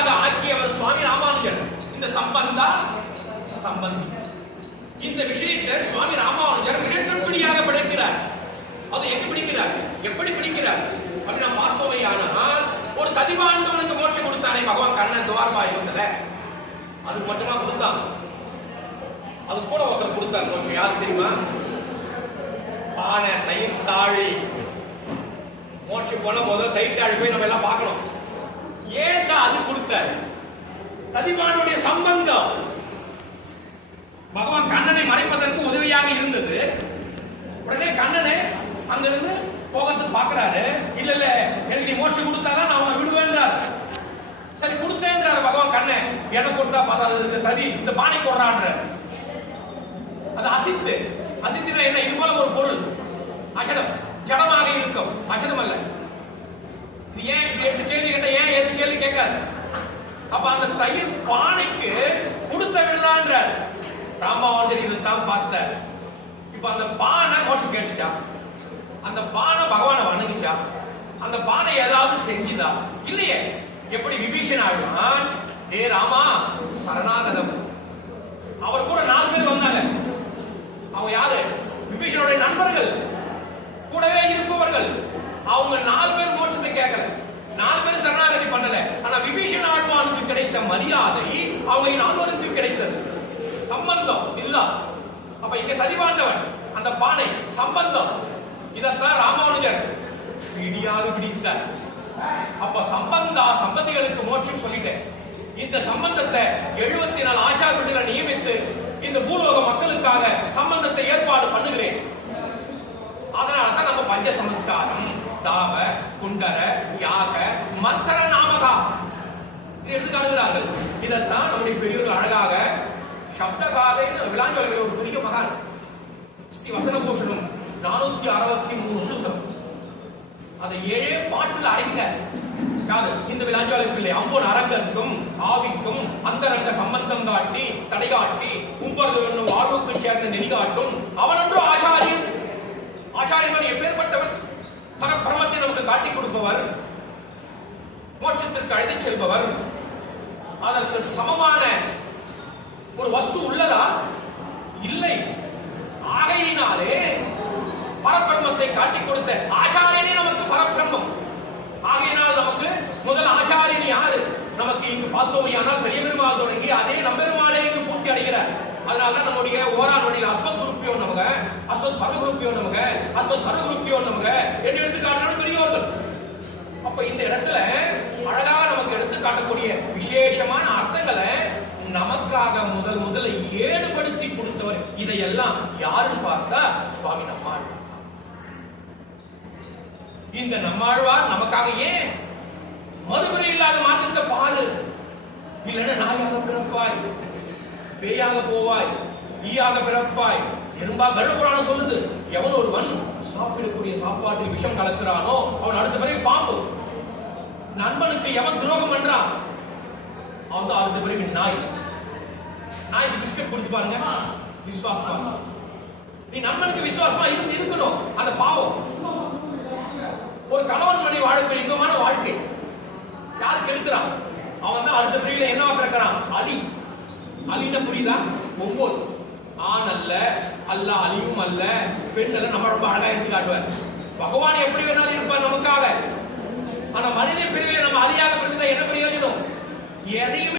மனிதராக ஆக்கியவர் சுவாமி ராமானுஜர். இந்த சம்பந்தா சம்பந்தி இந்த விஷயத்தை சுவாமி ராமானுஜர் மிரட்டல்படியாக படைக்கிறார். அது எங்க பிடிக்கிறார், எப்படி பிடிக்கிறார் அப்படி நாம் பார்த்தோமையானால், ஒரு ததிபாண்டவனுக்கு மோட்சம் கொடுத்தானே பகவான் கண்ணன் துவாரபா இருந்தத, அது மட்டுமா கொடுத்தான்? அது கூட ஒருத்தர் கொடுத்தார் மோட்சம். யாருக்கு தெரியுமா? பானை தயிர்த்தாழி. மோட்சம் போன முதல்ல தயிர்த்தாழி போய் நம்ம எல்லாம் பார்க்கணும். ஏன் அது கொடுத்தார்? ததிபானுடைய சம்பந்தம் பகவான் கண்ணனை மறைப்பதற்கு உதவியாக இருந்தது. உடனே கண்ணனை அங்கிருந்து போகத்துக்கு பாக்குறாரு. இல்ல இல்ல, எனக்கு நீ மோட்சம் கொடுத்தாதான் நான் விடுவேன்றார். சரி கொடுத்தேன்றாரு பகவான் கண்ணன். எனக்கு கொடுத்தா பார்த்தா தடி இந்த பானை போடுறான்ற. அது அசித்து. அசித்துனா என்ன? இது போல ஒரு பொருள் அசடம், ஜடமாக இருக்கும், அசடம் அல்ல. இது ஏன் இது கேள்வி கேட்ட, ஏன் எது கேள்வி கேட்காது. அப்ப அந்த தயிர் பானைக்கு கொடுத்தவன்றான்ற ராமானுஜர் இதைத்தான் பார்த்தார். இப்ப அந்த பானை மோட்சம் கேட்டுச்சா? அந்த பானை பகவானை வணங்கிச்சா? அந்த பானை ஏதாவது செஞ்சுதா? இல்லையே. எப்படி விபீஷன் ஆழ்வான், ஏ ராமா சரணாகதம். அவர் கூட 4 பேர் வந்தாங்க. அவங்க யாரு? விபீஷனுடைய நண்பர்கள், கூடவே இருப்பவர்கள். அவங்க 4 பேர் மோட்சத்தை கேட்கல, 4 பேர் சரணாகதி பண்ணல. ஆனா விபீஷன் ஆழ்வானுக்கு கிடைத்த மரியாதை அவங்க 4 கிடைத்தது. சம்பந்தம் இதுதான். அப்ப இங்க ததிபாண்டவன், அந்த பானை சம்பந்தம். இதத்தான் ராமானுஜர் பிடியாக பிடித்தார். அப்ப சம்பந்திகளுக்கு மோட்சம் சொல்லிட்டேன். இந்த சம்பந்தத்தை 74 ஆச்சாரியர்களை நியமித்து இந்த பூலோக மக்களுக்காக சம்பந்தத்தை ஏற்பாடு பண்ணுகிறேன். அதனாலதான் நம்ம பஞ்ச சமஸ்காரம், தாவ, குண்டர, யாக, மந்திர, நாமகா இது எடுத்து காணுகிறார்கள். இதைத்தான் நம்முடைய பெரியோர்கள் அழகாக சப்தகாதைன்னு விளாஞ்சோலையில் ஒரு புதிய மகான் ஸ்ரீ வசனபூஷணம் 463 சுத்தம் அதை 7 பாட்டுல அடங்கின இந்த விளாஞ்சோலை பிள்ளை. அம்போன் அரங்கற்கும் ஆவிக்கும் அந்தரங்க சம்பந்தம் காட்டி தடைகாட்டி கும்பரது என்னும் வாழ்வுக்கு சேர்ந்த நெறிகாட்டும் அவனொன்று ஆச்சாரியன். ஆச்சாரியன் எப்பேற்பட்டவன்? பரபிரமத்தை நமக்கு காட்டிக் கொடுப்பவர், மோட்சத்திற்கு அழைத்துச் செல்பவர். அதற்கு சமமான ஒரு வஸ்து உள்ளதா? இல்லை. ஆகையினாலே பரபிரமத்தை காட்டிக் கொடுத்த ஆச்சாரியனே நமக்கு பரபிரம்மம். ஆகையினால் நமக்கு முதல் ஆச்சாரியன் யாரு? நமக்கு இங்கு பார்த்தோமையானால் பெரிய பெருமாள் தொடங்கி அதே நம்பெருமாளே இங்கு பூர்த்தி அடைகிறார். அதனால்தான் நம்முடைய ஓரான் வழியில் அஸ்மத் குருப்பியோ நமக, அஸ்மத் பரமகுருப்பியோ நமக, அஸ்மத் சரகுருப்பியோ நமக என்று எடுத்துக்காட்டு பெரியவர்கள். அப்ப இந்த இடத்துல அழகாக நமக்கு எடுத்து காட்டக்கூடிய விசேஷமான அர்த்தங்களை நமக்காக முதல்ல ஏடுபடுத்தி கொடுத்தவர். இதையெல்லாம் யாருன்னு பார்த்தா சுவாமி நம்மாழ்வார். இந்த நம்மாழ்வார் நமக்காக ஏன் மறுபிறை இல்லாத மார்க்கத்தை பாரு, இல்லைன்னா நாயாக பிறப்பாய், பேயாக போவாய், ஈயாக பிறப்பாய், எறும்பா கருட புராணம் சொல்லுது. எவன் ஒருவன் சாப்பிடக்கூடிய சாப்பாட்டில் விஷம் கலக்கிறானோ அவன் அடுத்த பிறகு பாம்பு. நண்பனுக்கு எவன் துரோகம் பண்றான் அவன் தான் அடுத்த பிறகு நாய். நாய்க்கு பிஸ்கட் கொடுத்து பாருங்க, விசுவாசமா. நீ நண்பனுக்கு விசுவாசமா இருக்கணும். அந்த பாவம். ஒரு கணவன் மனைவி வாழக்கூடிய இன்பமான வாழ்க்கை யாருக்கு எடுக்கிறான்? அவன் தான் அடுத்த பிரிவில் என்ன பிறக்கிறான்? அலி. அலின்னு புரியுதா? 9 ஆண் அல்ல, அல்ல அலியும் அல்ல, பெண் அல்ல. நம்ம ரொம்ப அழகா எடுத்து காட்டுவார். பகவான் எப்படி வேணாலும் இருப்பார் நமக்காக. ஆனா மனித பிரிவில் நம்ம அலியாக பிறந்தா என்ன பிரயோஜனம்? எதையும்